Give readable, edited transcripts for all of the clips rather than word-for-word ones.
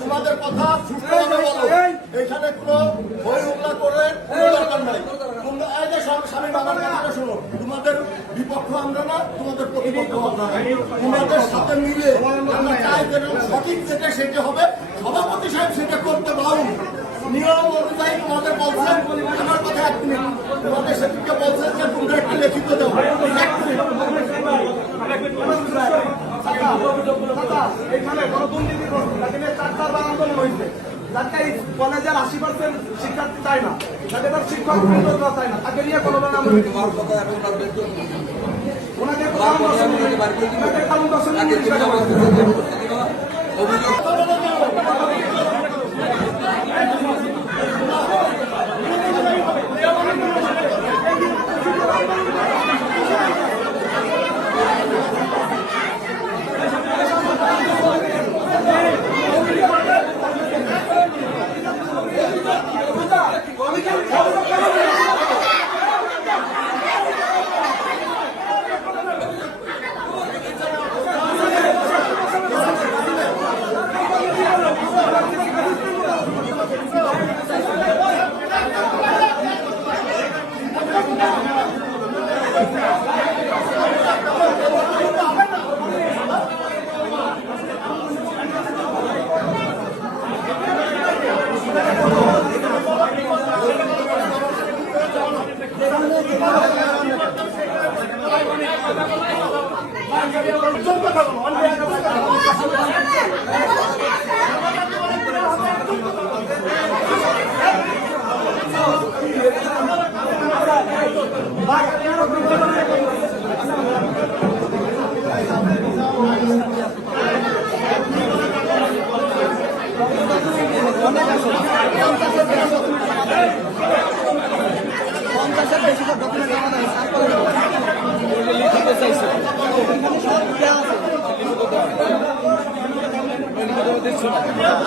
তোমাদের কথা সুস্থভাবে বলো, এখানে কোনো ভয় হুমলা করে দরকার নাই। তোমরা এই যে স্বামী বাবার কথাটা শোনো, তোমাদের বিপক্ষ আমরা না, তোমাদের প্রতিপক্ষ আমরা না। তোমাদের সাথে মিলে আমরা চাই যেন সঠিক যেটা সেটা হবে, সভাপতি সাহেব সেটা করতে পারুন। নিয়ম অনুযায়ী তোমাদের বলছেন, আমার কথা 1 মিনিট, তোমাদের সেদিকে বলছেন যে তোমরা একটু লিখিত দাও। 1 মিনিট এখানে গণতন্ত্রী 4টা আন্দোলন হয়েছে, কলেজের 80% শিক্ষার্থী চায় না, যাদের তার শিক্ষক চায় না, তাকে নিয়ে কোনো ওনাকে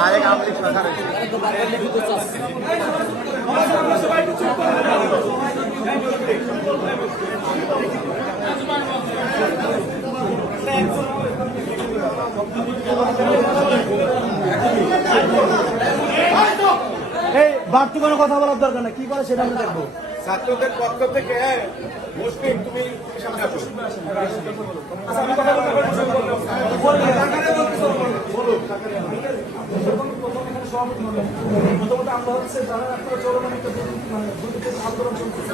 আরেক আমলিক কথা রয়েছে। এই বাড়তি কোনো কথা বলার দরকার না, কি করে সেটা আমরা দেখবো। ছাত্রদের পক্ষ থেকে মুসলিম তুমি সামনে আসো। প্রথমত আমরা হচ্ছে যারা আপনারা চলমান একটা আন্দোলন চলতেছে,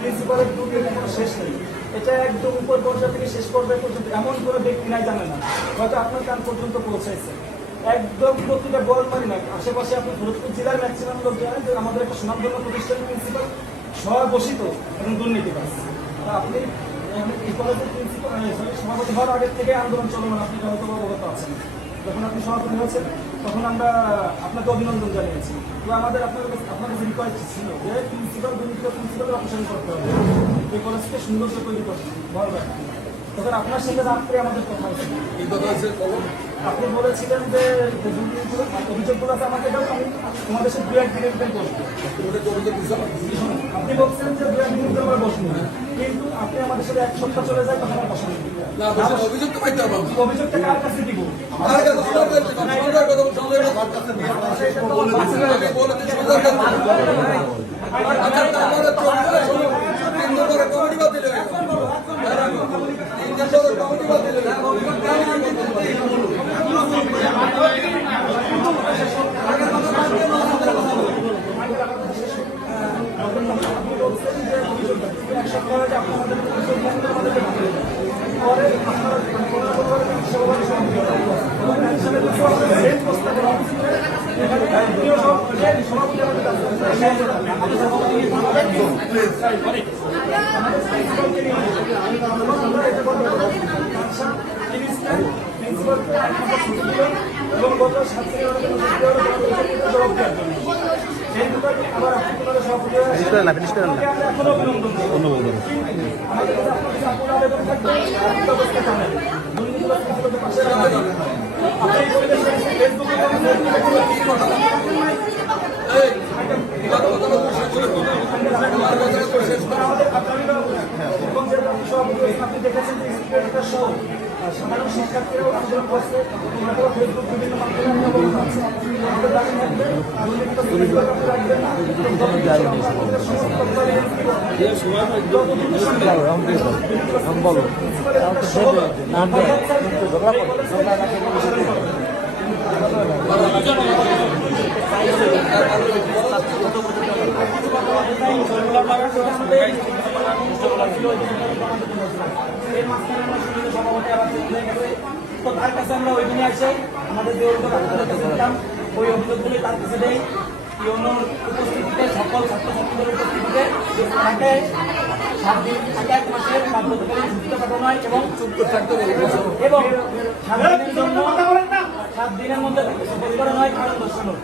প্রিন্সিপালের দুটি কোনো শেষ নেই। এটা একদম উপর পর্যায় থেকে শেষ পর্যায় পর্যন্ত এমন কোনো ব্যক্তি নাই জানে না, হয়তো আপনার কান পর্যন্ত পৌঁছাইছে। একদম প্রতিটা বল মানি না, আশেপাশে আপনি ফরিদপুর জেলার ম্যাক্সিমাম লোক জানেন যে আমাদের একটা সুনামধন্য প্রতিষ্ঠানের প্রিন্সিপাল স্বঘোষিত এবং দুর্নীতিবাজ। আপনি এই কলেজের প্রিন্সিপাল সভাপতি হওয়ার আগের থেকে আন্দোলন চলমান, আপনি হয়তো অবগত আছেন। যখন আপনি সভাপতি হয়েছেন তখন আমরা আপনাকে অভিনন্দন জানিয়েছি। তো আমাদের আপনার কাছে রিকোয়েস্ট ছিল যে প্রিন্সিপাল প্রিন্সিপালের অপসারণ করতে হবে, এই কলেজকে সৌন্দর্য তৈরি করতে ভালো লাগবে। তখন আপনার সাথে রাত্রে আমাদের কথা হয়েছিল। আপনি বলেছিলেন যে অভিযোগগুলো আছে আমাকে দাও, আমি তোমাদের সাথে 2-1 দিনের করবো। আপনি বলছেন যে 2-1 দিনের আমরা বসবো, কিন্তু আপনি আমাদের সাথে 1 সপ্তাহ চলে যায় তখন আর বসবেন। অভিযোগটা কার কাছে দিব? প্রিন্সিপাল এবং গত 7 থেকে জবাব দেওয়ার জন্য সেই ব্যাপারে আবার আপনি তোমাদের সভাপতি এখনো অভিনন্দন আমাদের কাছে আপনার কাছে আপনার আবেদন থাকবে একটা অবস্থা জানেন দুর্নীতিবাজ প্রিন্সিপালদের পাশে রাখবেন আপনি এই পরিবেশে ফেসবুকে আপনি দেখেছেন যে স্টুডেন্টরা সহ সাধারণ শিক্ষার্থীরাও আন্দোলন করছে ফেসবুক বিভিন্ন মাধ্যমে আমাদের দাবি থাকবে রাখবেন তো তার কাছে আমরা ওইখানে আসে আমাদের যে অভিযোগ আপনাদের কাছে দিতাম ওই অভিযোগগুলি তার কাছে দেয় ইউনোর উপস্থিতিতে সকল ছাত্রছাত্রীদের উপস্থিতিতে তাকে 7 দিন 1 মাসের বাধ্যতাকারী ছুটিতে পাঠানো হয় এবং এবং 7 দিনের জন্য 7 দিনের মধ্যে তাকে শপথ করানো হয় কারণ দর্শানোর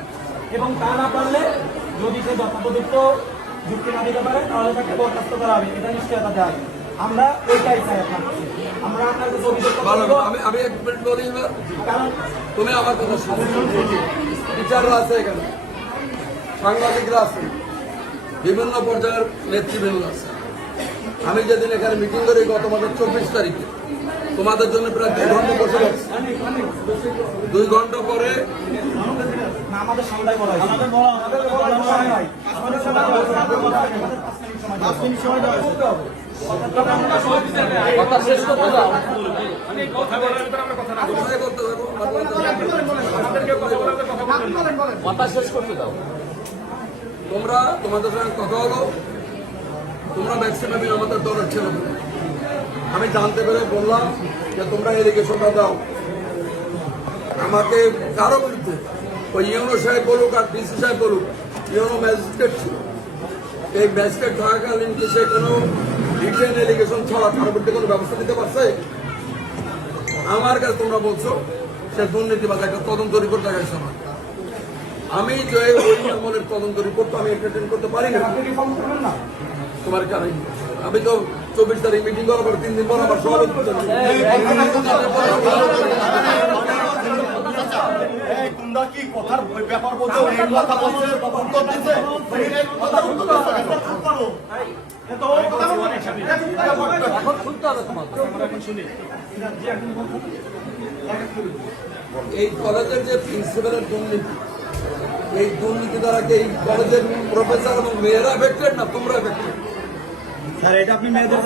এবং তা না পারলে যদি সে যথোপযুক্ত যুক্তি না দিতে পারে তাহলে তাকে বরখাস্ত করা হবে এটা নিশ্চয়তা দেওয়া হবে আমরা ওইটাই চাই আপনার আমরা আপনার কাছে অভিযোগ আমি এক মিনিট বলি কারণ তুমি আমার কথা শুনো টিচাররা আছে এখানে সাংবাদিকরা আছে বিভিন্ন পর্যায়ের নেতৃবৃন্দ আছে আমি যেদিন এখানে মিটিং করি গত মাসের 24 তারিখে তোমাদের জন্য প্রায় 2 ঘন্টা বসে গেছে 2 ঘন্টা পরে আমাদের সন্ধ্যায় বলা হয় আমাদের কথা শেষ করতে দাও কথা শেষ করতে দাও তোমরা তোমাদের সঙ্গে কথা হলো তোমরা ম্যাক্সিমামই আমাদের দলের ছিল আমি জানতে পেরে বললাম যে তোমরা এলিগেশনটা দাও আমাকে কারো বিরুদ্ধে ওই ইউনো সাহেব বলুক আর ডিসি সাহেব বলুক ইউনো ম্যাজিস্ট্রেট ছিল এই ম্যাজিস্ট্রেট থাকাকালীন কি সে কোনো রিটেন এলিগেশন ছাড়া তার বিরুদ্ধে কোনো ব্যবস্থা নিতে পারছে আমার কাছে তোমরা বলছো সে দুর্নীতিবাজ একটা তদন্ত রিপোর্ট দেখাইছে আমার আমি যে ওই আমলের তদন্ত রিপোর্ট তো আমি এন্টারটেন করতে পারি না তোমার কারণে আমি তো 24 তারিখ মিটিং করার পর 3 দিন পর আমার সভাপতি তোমরা কি কথার ব্যাপার বলছো এই কথা বলছো উত্তর দিতে কথার উত্তর করো এই কলেজের যে প্রিন্সিপালের দুর্নীতি এই দুর্নীতি দ্বারা কি এই কলেজের প্রফেসর এবং মেয়েরা এফেক্টেড না তোমরা এফেক্টেড স্যার এটা আপনি মেয়েদের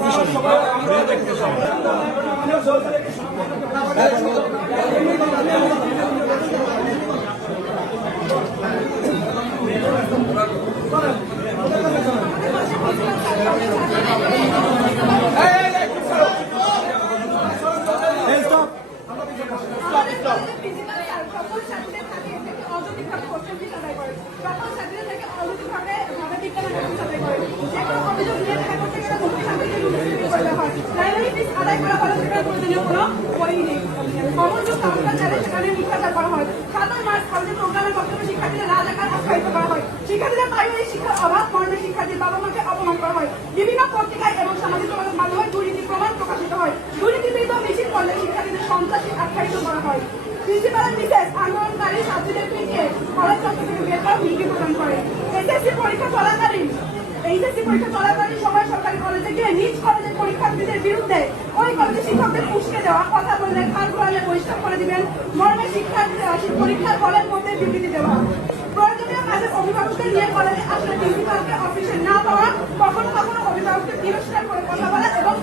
শিক্ষার্থীদের পারিবারিক শিক্ষার অভাব মর্মে শিক্ষার্থীর বাবা মাকে অপমান করা হয় বিভিন্ন পত্রিকায় এবং সামাজিক যোগাযোগ মাধ্যমে দুর্নীতি প্রমাণ প্রকাশিত হয় দুর্নীতি বিরুদ্ধে মিছিল করলে শিক্ষার্থীদের সন্ত্রাসী আখ্যায়িত করা হয় প্রিন্সিপালের বিশেষ আন্দোলনকারী ছাত্রীদের পিছিয়ে কলেজ চত্বর থেকে বের করা হুমকি প্রদান করে এইচএসসি পরীক্ষা চলাকালীন সময় সরকারি কলেজে গিয়ে নিজ কলেজের পরীক্ষার্থীদের বিরুদ্ধে ওই কলেজের শিক্ষকদের উস্কে দেওয়া কথা বললে খান কোরআনে বহিষ্কার করে দিবেন মর্মে পরীক্ষার ফলের মধ্যে বিবৃতি দেওয়া প্রয়োজনীয় কাজের অভিভাবকদের নিয়ে কলেজে আসলে প্রিন্সিপালকে অফিসে না পাওয়া কখনো কখনো অভিভাবকদের তিরস্কার করে কথা বলা এবং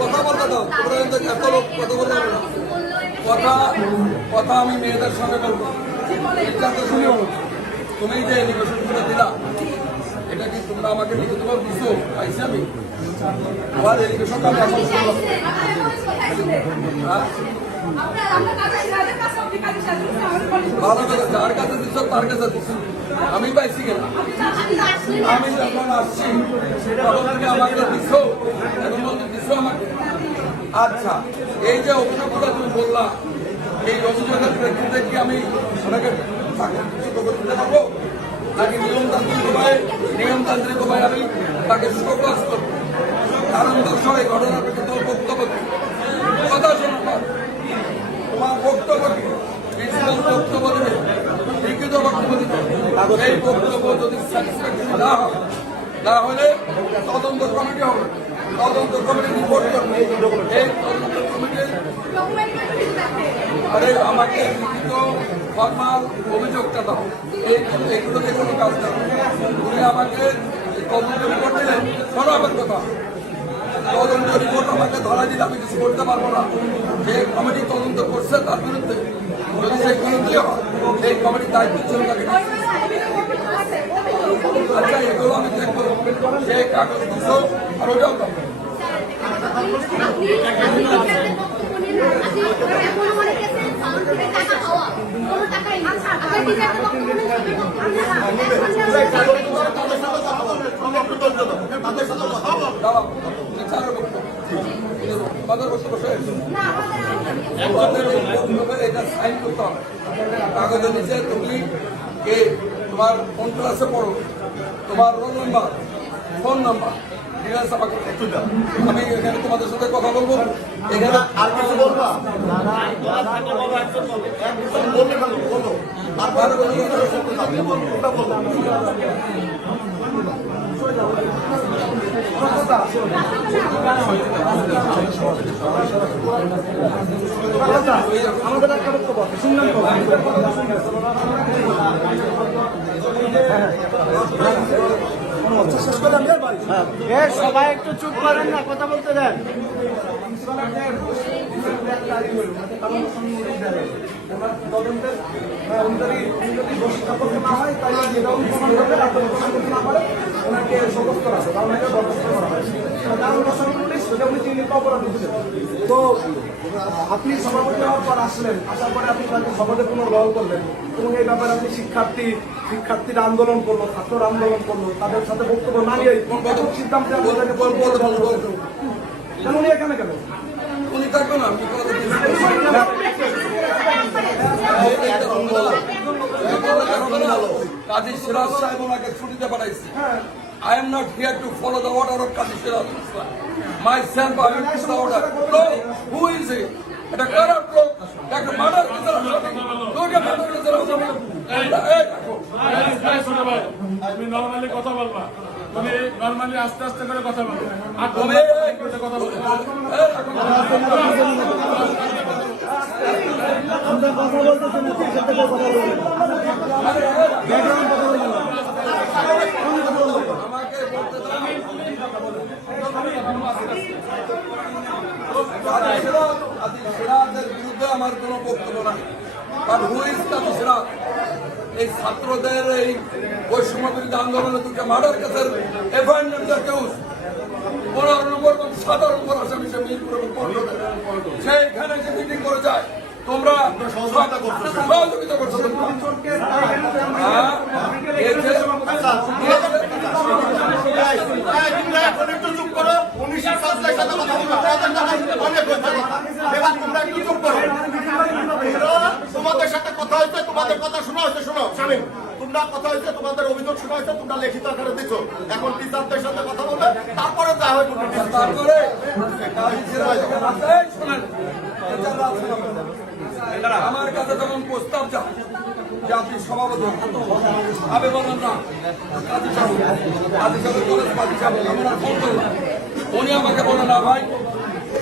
কথা বলতে দাও তোমরা এত লোক কথা বলতে হবে না কথা আমি মেয়েদের সঙ্গে বলবো তুমি যে এডুকেশন করে দিলা এটা কি তোমরা আমাকে লিখিতভাবে দিছো পাইছি আমি আমার এডুকেশনটা আমি এখন আমরা কাছে যাদের কাছে আপনি কাছে সাথে আমাদের বলেন ভালো করে যার কাছে দিচ্ছ তার কাছে দিচ্ছ আমি পাইছি কেন আমি যখন আসছি তখন তুমি আমাকে দিচ্ছ এখন বলতে দিচ্ছ আমাকে আচ্ছা এই যে অভিযোগগুলো তুমি বললাম এই অভিযোগের প্রেক্ষিতে কি আমি ওনাকে চাকরিচ্যুত করে দিতে পারবো নাকি নিয়মতান্ত্রিক উপায়ে আমি তাকে সুপ্রকাশ করবো কারণ দর্শক এই ঘটনার প্রতি তোমার বক্তব্য কি কথা শোনো তোমার বক্তব্য কি প্রিন্সিপাল বক্তব্য দেবে লিখিত বক্তব্য দিবে এই বক্তব্য যদি স্যাটিসফ্যাকশন না হয় না হলে তদন্ত কমিটি হবে তদন্ত কমিটি রিপোর্ট করবে এই তদন্ত কমিটির আরে আমাকে লিখিত ফর্মাল অভিযোগটা দাও এইগুলোতে কোনো কাজ না তুমি আমাকে তদন্ত রিপোর্ট দিলে শোনো আমার কথা তদন্ত রিপোর্ট আমাকে ধরা দিলে আমি কিছু করতে পারবো না যে কমিটি তদন্ত করছে তার বিরুদ্ধে যদি সে বিরুদ্ধে হয় সেই কমিটির দায়িত্ব ছিল তাকে আচ্ছা এগুলো আমি দেখবো সে কাগজ দিচ্ছ আর ওটাও দাও দাও বিচারের বক্তব্য তোমাদের বক্তব্য শেষ তোমাদের বক্তব্যে এটা সাইন করতে হবে কাগজের নিচে তুমি কে তোমার কোন ক্লাসে পড়ো তোমার roll number phone number details আমাকে একটু দাও আমি এখানে তোমাদের সাথে কথা বলবো এখানে আর কিছু বলবা বললে ভালো বলো আপনার আমাদের একটা বক্তব্য আছে শুনলেন তো শেষ করে আমি সবাই একটু চুপ করেন না, কথা বলতে দেন। তদন্তের যদি বসিষ্ঠ না হয় তাহলে যেটা অনুসরণ করবে না করে ওনাকে সমস্ত আছে বা ওনাকে বরখাস্ত করা হয় কারণ রসায়ন পুলিশ সেটা উনি চিহ্নিত অপরাধ দিচ্ছেন। তো আপনি সভাপতি হওয়ার পর আসলেন, আসার পরে আপনি তাকে সমাজে পুনর্বহাল করলেন এবং এই ব্যাপারে আপনি শিক্ষার্থীরা আন্দোলন করলো, ছাত্ররা আন্দোলন করলো, তাদের সাথে বক্তব্য না নিয়ে সিদ্ধান্তে উনি এখানে কেন উনি থাকবে না আমি কাজী সিরাজ সাহেব ওনাকে ছুটিতে পাঠাইছি I am not here to follow the order of Qadi Siraj Islam. Myself, I will put the order. No, who is he? It's a corrupt look. It's a murder. Look at তুমি normally কথা বলবা, তুমি normally আস্তে আস্তে করে কথা বলবে আর তুমি কথা বলবে। আমরা কথা বলতেছি না, ঠিক সাথে কথা বলবেন ব্যাকগ্রাউন্ড কথা বলবেন না। আমাকে বলতে দাও। কাজী সিরাজের বিরুদ্ধে আমার কোনো বক্তব্য নাই। কারণ হু ইজ কাজী সিরাজ? এই ছাত্রদের এই বৈষম্য বিরোধী আন্দোলনে দুটো মার্ডার কেসের এফআইআর কেউস 15 নম্বর এবং 17 নম্বর আসামি সে মিরপুর এবং পল্টনে সেইখানে যে মিটিং করে যায় তোমরা সহযোগিতা করছো হ্যাঁ একটু চুপ করো 19 সালের সাথে কথা বলবো অনেক হয়েছে এবার তোমরা একটু চুপ করো তোমাদের সাথে কথা হয়েছে তোমাদের কথা শোনা হয়েছে শোনো শামীম তোমরা কথা হয়েছে তোমাদের অভিযোগ শোনা হয়েছে তোমরা লিখিত আকারে দিচ্ছ এখন টিচারদের সাথে কথা বলবে তারপরে যা হয় তারপরে আমার কাছে যখন প্রস্তাব যায় যে আপনি সভাপতি আমি বললাম না কাজী সাহেব কলেজ কাজী সাহেব আমরা ফোন করলাম উনি আমাকে বলে না ভাই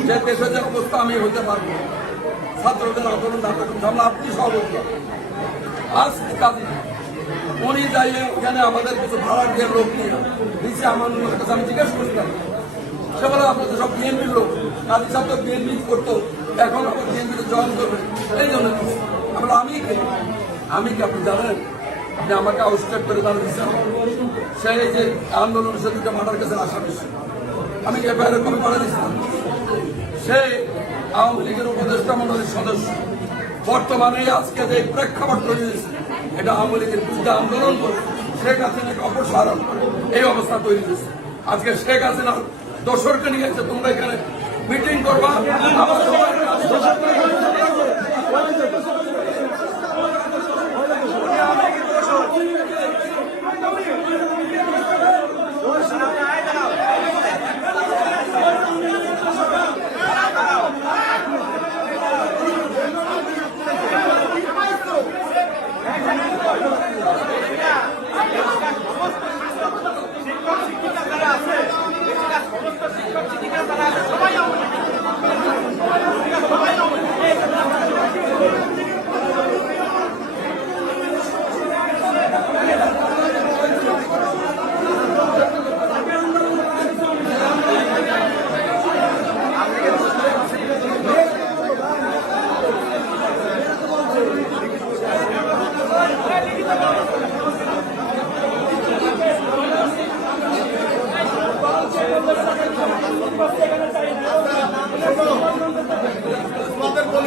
যে দেশের যে অবস্থা আমি হতে পারবো ছাত্রদের আন্দোলন ঝামেলা আপনি সভাপতি আজ কাজী উনি যাইয়ে ওখানে আমাদের কিছু ভাড়া দিয়ে লোক নিয়ে দিচ্ছে আমার কাছে আমি জিজ্ঞেস করছিলাম সে বলে আপনাদের সব বিএনপির লোক কাজী সাহেব তো বিএনপি করতো এখন আবার বিএনপিতে জয়েন করবে এই জন্য আমরা আমি কি আপনি জানেন যে আমাকে আউটস্টেট করে দাঁড়িয়ে দিচ্ছেন সেই যে আন্দোলনের সাথে দুটো মার্ডার কাছে আসামি আমি এফআইআর কপি করে দিচ্ছিলাম সে আওয়ামী লীগের উপদেষ্টা মন্ডলীর সদস্য। বর্তমানে আজকে যে প্রেক্ষাপট তৈরি হয়েছে, এটা আওয়ামী লীগের বিরুদ্ধে আন্দোলন করে শেখ হাসিনাকে অপসারণ করে এই অবস্থা তৈরি হয়েছে। আজকে শেখ হাসিনার দোসরকে নিয়ে এসে তোমরা এখানে মিটিং করবা, আবার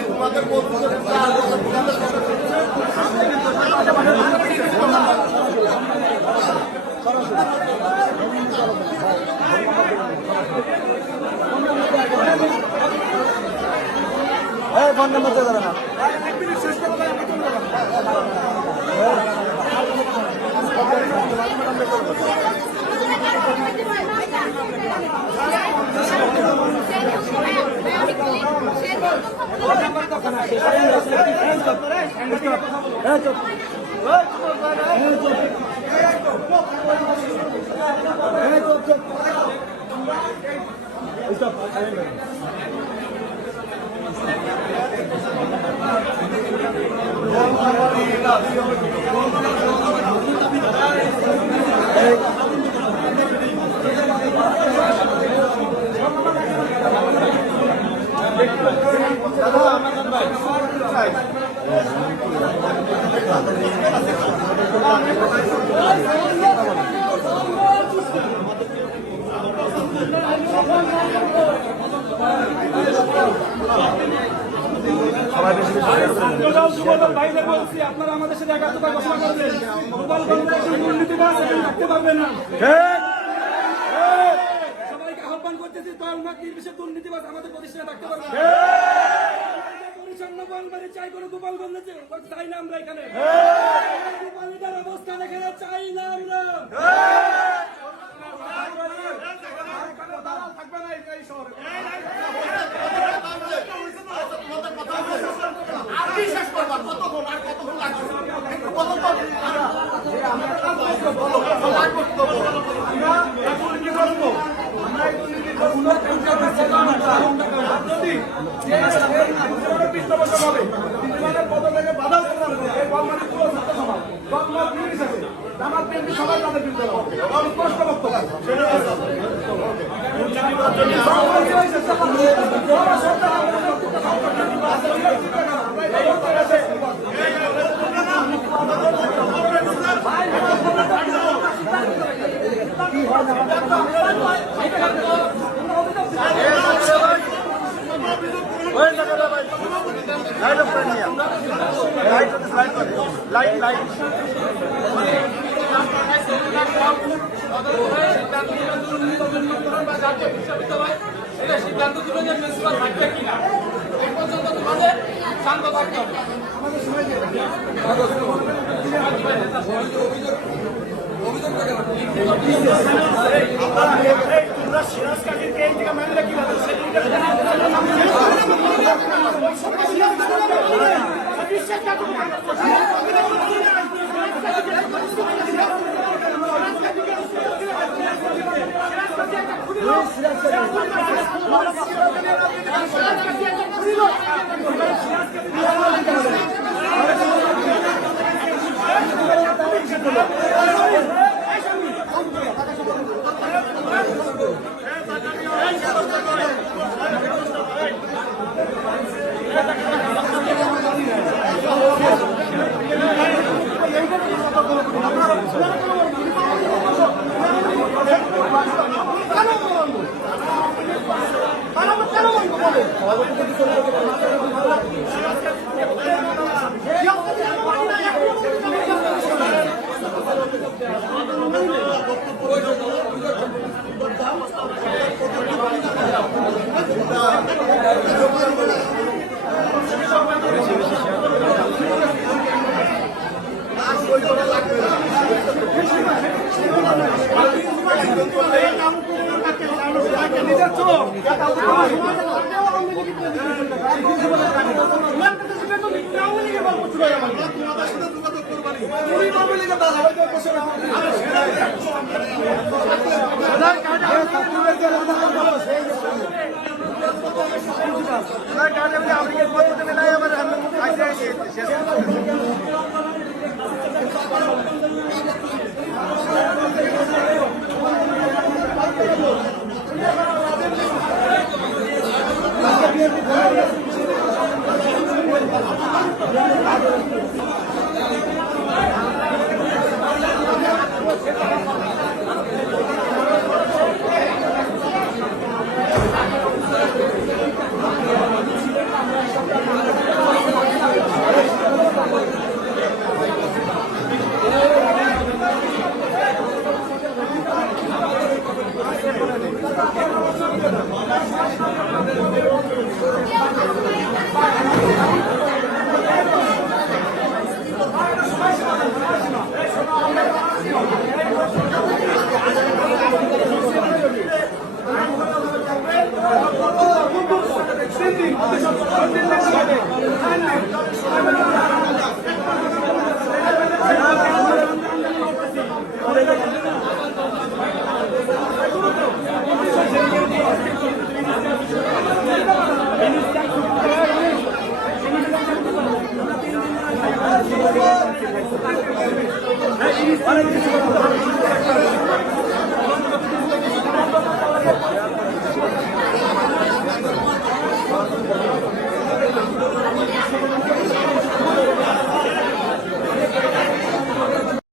তোমাদের বন্ধুদের ফোন নাম্বার দিয়ে দেবে না আপনারা আমাদের সাথে একাত্মতা ঘোষণা করলেন, গোপালগঞ্জে একজন দুর্নীতিবাজ এখানে থাকতে পারবে না। সবাইকে আহ্বান করতেছি, দল মত নির্বিশেষে দুর্নীতিবাজ আমাদের প্রতিষ্ঠানে থাকতে পারবে না। পরিচ্ছন্ন গোলবাড়ি চাই করে গোপালগঞ্জে চাই না আমরা এখানে। গোপালগঞ্জের অবস্থান এখানে চাই না আমরা। থাকবে না এই শহরে। সবাই তাদের বিরুদ্ধে স্পষ্ট বক্তব্য। সিদ্ধান্ত দিবে যে প্রিন্সিপাল থাকবে কিনা, এই পর্যন্ত তোমাদের শান্ত থাকতে হবে। তোমরা সিরাজ কাজীকে এই থেকে মানলে কিভাবে? কেন অনেক কিছু কথা